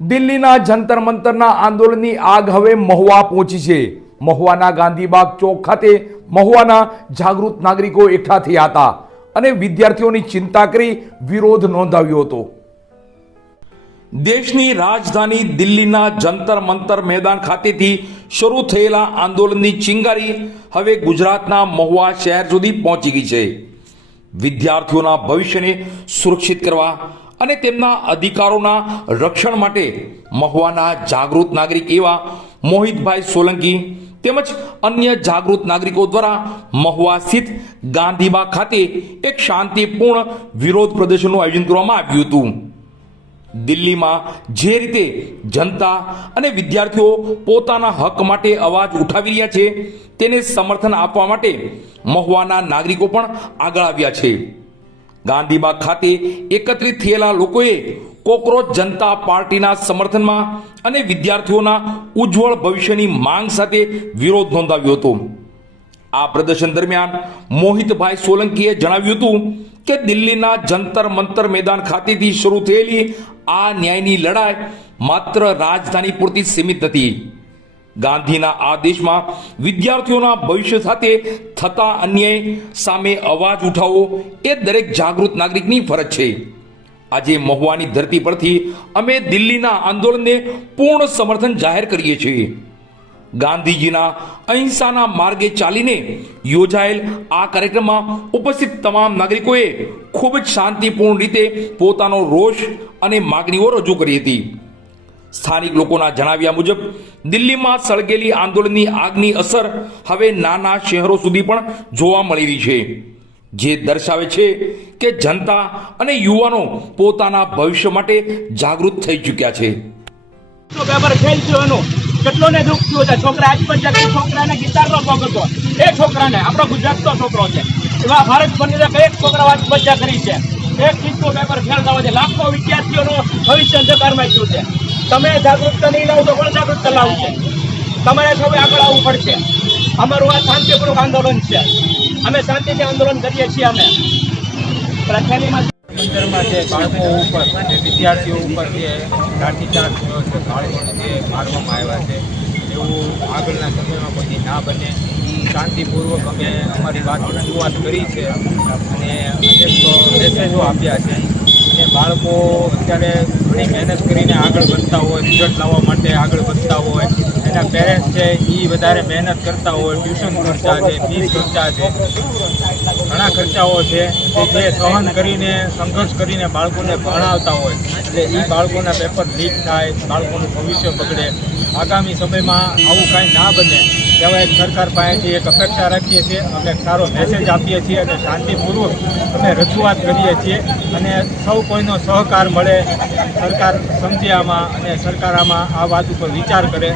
દિલ્હીના જંતર મંતરના આંદોલનની આગ હવે મહુવા પહોંચી છે। મહુવાના ગાંધીબાગ ચોક ખાતે મહુવાના જાગૃત નાગરિકો એકઠા થયા હતા અને વિદ્યાર્થીઓની ચિંતા કરી વિરોધ નોંધાવ્યો હતો। દેશની રાજધાની દિલ્હીના જંતર મંતર મેદાન ખાતેથી શરૂ થયેલા આંદોલનની ચિંગારી હવે ગુજરાતના મહુવા શહેર સુધી પહોંચી ગઈ છે। વિદ્યાર્થીઓના ભવિષ્યને સુરક્ષિત કરવા અને તેમના અધિકારોના રક્ષણ માટે મહુવાના જાગૃત નાગરિક એવા મોહિતભાઈ સોલંકી તેમજ અન્ય જાગૃત નાગરિકો દ્વારા મહુવા સ્થિત ગાંધીબાગ ખાતે એક શાંતિપૂર્ણ વિરોધ પ્રદર્શનનું આયોજન કરવામાં આવ્યું હતું। દિલ્હીમાં જે રીતે જનતા અને વિદ્યાર્થીઓ પોતાના હક માટે અવાજ ઉઠાવી રહ્યા છે તેને સમર્થન આપવા માટે મહુવાના નાગરિકો પણ આગળ આવ્યા છે। ગાંધીબાગ ખાતે એકત્રિત થયેલા લોકોએ કોકરોચ જનતા પાર્ટીના સમર્થનમાં અને વિદ્યાર્થીઓના ઉજ્જવળ ભવિષ્યની માંગ સાથે વિરોધ નોંધાવ્યો હતો। આ પ્રદર્શન દરમિયાન મોહિતભાઈ સોલંકીએ જણાવ્યું હતું કે દિલ્હીના જંતર મંતર મેદાન ખાતેથી શરૂ થયેલી આ ન્યાયની લડાઈ માત્ર રાજધાની પૂરતી સીમિત નથી। ગાંધીના આદેશમાં વિદ્યાર્થીઓના ભવિષ્ય સાથે થતા અન્યાય સામે અવાજ ઉઠાવવો એ દરેક જાગૃત નાગરિકની ફરજ છે। આજે મહુવાની ધરતી પરથી અમે દિલ્હીના આંદોલનને પૂર્ણ સમર્થન જાહેર કરીએ છીએ। ગાંધીજીના અહિંસાના માર્ગે ચાલીને યોજાયેલ આ કાર્યક્રમમાં ઉપસ્થિત તમામ નાગરિકોએ ખૂબ જ શાંતિપૂર્ણ રીતે પોતાનો રોષ અને માગણીઓ રજૂ કરી હતી। સ્થાનિક લોકોના જણાવ્યા મુજબ દિલ્હીમાં સળગેલી આંદોલનની આગની અસર હવે નાના શહેરો સુધી પણ જોવા મળી રહી છે, જે દર્શાવે છે કે જનતા અને યુવાનો પોતાના ભવિષ્ય માટે જાગૃત થઈ ચૂક્યા છે। કેટલોને દુઃખ થયું છે। છોકરા આત્મહત્યા છોકરાને ગિટારનો શોખ હતો, એ છોકરાને આપણો ગુજરાતનો છોકરો છે, એવા ભારત બની એક છોકરા આત્મહત્યા કરી છે। એક ચીજનું પેપર ફેલ થવા છે, લાખો વિદ્યાર્થીઓનું ભવિષ્ય અંધકારમાં ગયું છે। તમે જાગૃતતા નહીં લાવો તો કોણ જાગૃતતા લાવવું છે? તમારે સૌ આગળ આવવું પડશે। અમારું આ શાંતિપૂર્વક આંદોલન છે, અમે શાંતિથી આંદોલન કરીએ છીએ। અમે મંદિરમાં જે બાળકો ઉપર વિદ્યાર્થીઓ ઉપર જે લાઠીચાર્જ થયો છે, બાળકોને જે મારવામાં આવ્યા છે, એવું આગળના સમયમાં કોઈ ના બને શાંતિપૂર્વક અમે અમારી વાત રજૂઆત કરી છે અને અનેક મેસેજો આપ્યા છે। અને બાળકો અત્યારે ઘણી મહેનત કરીને આગળ વધતા હોય, રિઝલ્ટ લાવવા માટે આગળ વધતા હોય, એના પેરેન્ટ્સ છે એ વધારે મહેનત કરતા હોય, ટ્યુશન ખર્ચા છે, ફીસ ખર્ચા છે, ઘણા ખર્ચાઓ છે કે જે સહન કરીને સંઘર્ષ કરીને બાળકોને ભણાવતા હોય, એટલે એ બાળકોના પેપર લીક થાય, બાળકોનું ભવિષ્ય બગડે। આગામી સમયમાં આવું કાંઈ ના બને તેવા એક સરકાર પાસેથી એક અપેક્ષા રાખીએ છીએ। અમે એક સારો મેસેજ આપીએ છીએ અને શાંતિપૂર્વક અમે રજૂઆત કરીએ છીએ અને સૌ કોઈનો સહકાર મળે, સરકાર સમજે આમાં અને સરકાર આમાં આ વાત ઉપર વિચાર કરે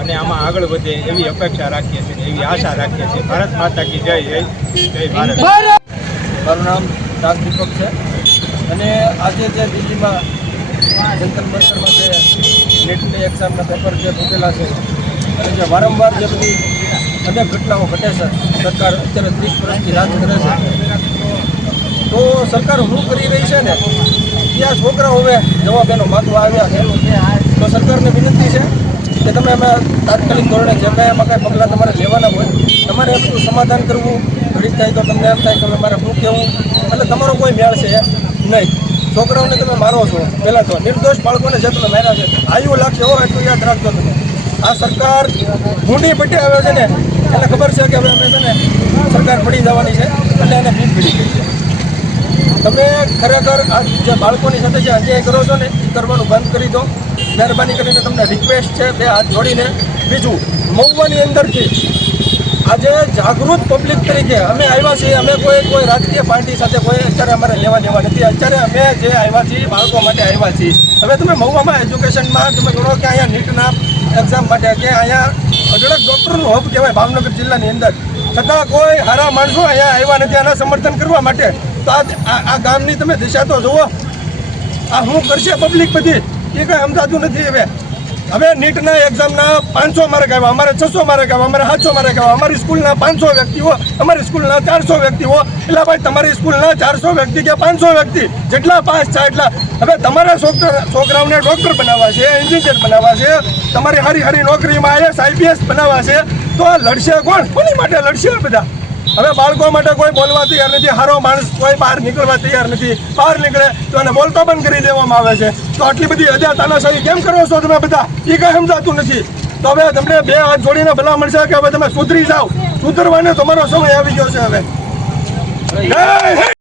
અને આમાં આગળ વધે એવી અપેક્ષા રાખીએ છીએ, એવી આશા રાખીએ છીએ। ભારત માતા કી જય, જય જય ભારત। મારું નામ દાસ દીપક છે અને આજે જે દિલ્હીમાં જંતર મંતરમાં જે નેટની એક્ઝામના પેપર જે મૂકેલા છે અને જે વારંવાર જે બધી અનેક ઘટનાઓ ઘટે છે, સરકાર અત્યારે 30 વર્ષથી રાજ કરે છે, તો સરકાર શું કરી રહી છે ને ત્યાં છોકરાઓ હવે જવાબ એનો માગવા આવ્યા છે। તો સરકારને વિનંતી છે કે તમે અમે તાત્કાલિક ધોરણે જે કાંઈ એમાં કાંઈ પગલાં તમારે લેવાના હોય, તમારે એમનું સમાધાન કરવું ઘડીક થાય તો તમને એમ થાય કે હવે મારે શું કહેવું, એટલે તમારો કોઈ મેળ છે નહીં। છોકરાઓને તમે મારો છો, પહેલાં તો નિર્દોષ બાળકોને જે તમે માર્યા છે આયુ લાગશે હો, એટલું યાદ રાખજો તમે। આ સરકાર ભૂંડી પટ્ટી આવે છે ને એને ખબર છે કે હવે અમે છે ને સરકાર પડી જવાની છે એટલે એને ભીખ પડી ગઈ છે। તમે ખરેખર આ જે બાળકોની સાથે જે અન્યાય કરો છો ને એ કરવાનું બંધ કરી દો, મહેરબાની કરીને તમને રિક્વેસ્ટ છે બે હાથ જોડીને। બીજું, મહુવાની અંદરથી આજે જાગૃત પબ્લિક તરીકે અમે આવ્યા છીએ, અમે કોઈ રાજકીય પાર્ટી સાથે કોઈ અત્યારે અમારે લેવા દેવા નથી। અત્યારે અમે જે આવ્યા છીએ બાળકો માટે આવ્યા છીએ। હવે તમે મહુવામાં એજ્યુકેશનમાં તમે ગણો કે અહીંયા નીટના એક્ઝામ માટે કે અહીંયા અઢળક ડૉક્ટરનું હબ કહેવાય ભાવનગર જિલ્લાની અંદર, છતાં કોઈ સારા માણસો અહીંયા આવ્યા નથી આના સમર્થન કરવા માટે। તો આ ગામની તમે દિશા તો જુઓ, આ શું કરશે પબ્લિક બધી એ કાંઈ સમજાતું નથી। હવે હવે નીટના એક્ઝામના 500 માર્ક આવ્યા, અમારે 600 માર્ક આવ્યા, અમારે 700 માર્ક આવ્યા, અમારી સ્કૂલના 500 વ્યક્તિઓ, અમારી સ્કૂલના 400 વ્યક્તિઓ, એટલે ભાઈ તમારી સ્કૂલના 400 વ્યક્તિ કે 500 વ્યક્તિ જેટલા પાસ થાય એટલા. હવે તમારા છોકરાઓને ડૉક્ટર બનાવવા છે, એન્જિનિયર બનાવવા છે, તમારી સારી નોકરીમાં IAS IPS બનાવવા છે, તો આ લડશે કોણ? કોની માટે લડશે બધા? હવે બાળકો માટે કોઈ બોલવા તૈયાર નથી, સારો માણસ કોઈ બહાર નીકળવા તૈયાર નથી, બહાર નીકળે તો એને બોલતો બંધ કરી દેવામાં આવે છે. તો આટલી બધી અજા તાનાશાહી કેમ કરો છો તમે બધા? એ કંઈ સમજાતું નથી. તો હવે તમને બે હાથ જોડીને ભલા મળશે કે હવે તમે સુધરી જાઓ. સુધરવાનો તમારો સમય આવી ગયો છે હવે. જય હિન્દ.